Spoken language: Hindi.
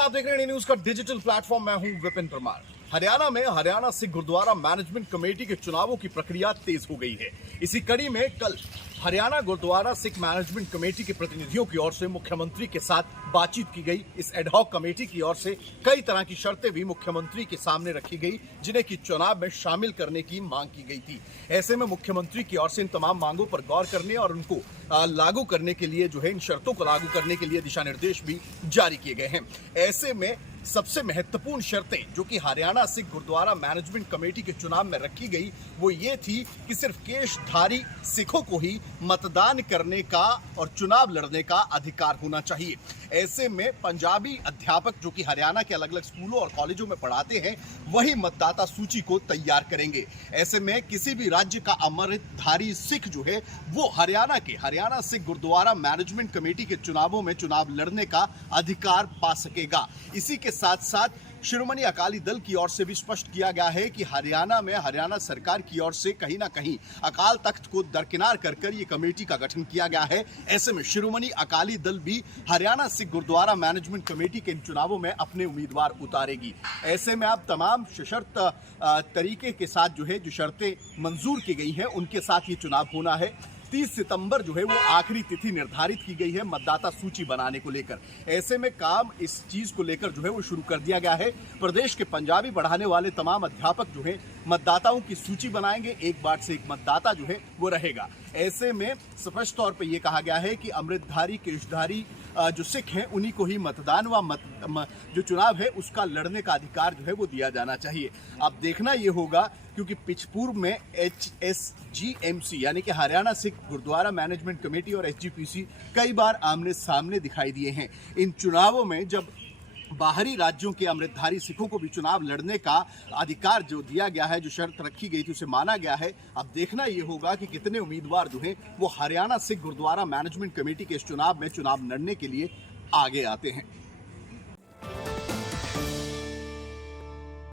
आप देख रहे हैं न्यूज का डिजिटल प्लेटफॉर्म। मैं हूं विपिन परमार। हरियाणा में हरियाणा सिख गुरुद्वारा मैनेजमेंट कमेटी के चुनावों की प्रक्रिया तेज हो गई है। इसी कड़ी में कल हरियाणा गुरुद्वारा सिख मैनेजमेंट कमेटी के प्रतिनिधियों की ओर से मुख्यमंत्री के साथ बातचीत की गई। इस एडहॉक कमेटी की ओर से कई तरह की शर्तें भी मुख्यमंत्री के सामने रखी गई, जिन्हें कि चुनाव में शामिल करने की मांग की गई थी। ऐसे में मुख्यमंत्री की ओर से इन तमाम मांगों पर गौर करने और उनको लागू करने के लिए इन शर्तों को लागू करने के लिए दिशा निर्देश भी जारी किए गए हैं। ऐसे में सबसे महत्वपूर्ण शर्तें जो कि हरियाणा सिख गुरुद्वारा मैनेजमेंट कमेटी के चुनाव में रखी गई वो ये थी कि सिर्फ केशधारी सिखों को ही मतदान करने का और चुनाव लड़ने का अधिकार होना चाहिए। ऐसे में पंजाबी अध्यापक जो कि हरियाणा के अलग अलग स्कूलों और कॉलेजों में पढ़ाते हैं वही मतदाता सूची को तैयार करेंगे। ऐसे में किसी भी राज्य का अमृतधारी सिख जो है वो हरियाणा सिख गुरुद्वारा मैनेजमेंट कमेटी के चुनावों में चुनाव लड़ने का अधिकार पा सकेगा। इसी के साथ साथ शिरोमणि अकाली दल की ओर से भी स्पष्ट किया गया है कि हरियाणा में हरियाणा सरकार की ओर से कहीं ना कहीं अकाल तख्त को दरकिनार कर ये कमेटी का गठन किया गया है। ऐसे में शिरोमणि अकाली दल भी हरियाणा सिख गुरुद्वारा मैनेजमेंट कमेटी के इन चुनावों में अपने उम्मीदवार उतारेगी। ऐसे में अब तमाम सशर्त तरीके के साथ जो शर्तें मंजूर की गई हैं उनके साथ ये चुनाव होना है। 30 सितंबर जो है वो आखिरी तिथि निर्धारित की गई है मतदाता सूची बनाने को लेकर। ऐसे में काम इस चीज को लेकर जो है वो शुरू कर दिया गया है। प्रदेश के पंजाबी पढ़ाने वाले तमाम अध्यापक जो है मतदाताओं की सूची बनाएंगे। एक बार से एक मतदाता जो है वो रहेगा। ऐसे में स्पष्ट तौर पे ये कहा गया है कि अमृतधारी केशधारी जो सिख हैं उन्हीं को ही मतदान जो चुनाव है उसका लड़ने का अधिकार जो है वो दिया जाना चाहिए। अब देखना ये होगा क्योंकि पूर्व में HSGMC यानी कि हरियाणा सिख गुरुद्वारा मैनेजमेंट कमेटी और SGPC कई बार आमने सामने दिखाई दिए हैं। इन चुनावों में जब बाहरी राज्यों के अमृतधारी सिखों को भी चुनाव लड़ने का अधिकार जो दिया गया है, जो शर्त रखी गई थी उसे माना गया है। अब देखना ये होगा कि कितने उम्मीदवार जो हैं वो हरियाणा सिख गुरुद्वारा मैनेजमेंट कमेटी के इस चुनाव में चुनाव लड़ने के लिए आगे आते हैं।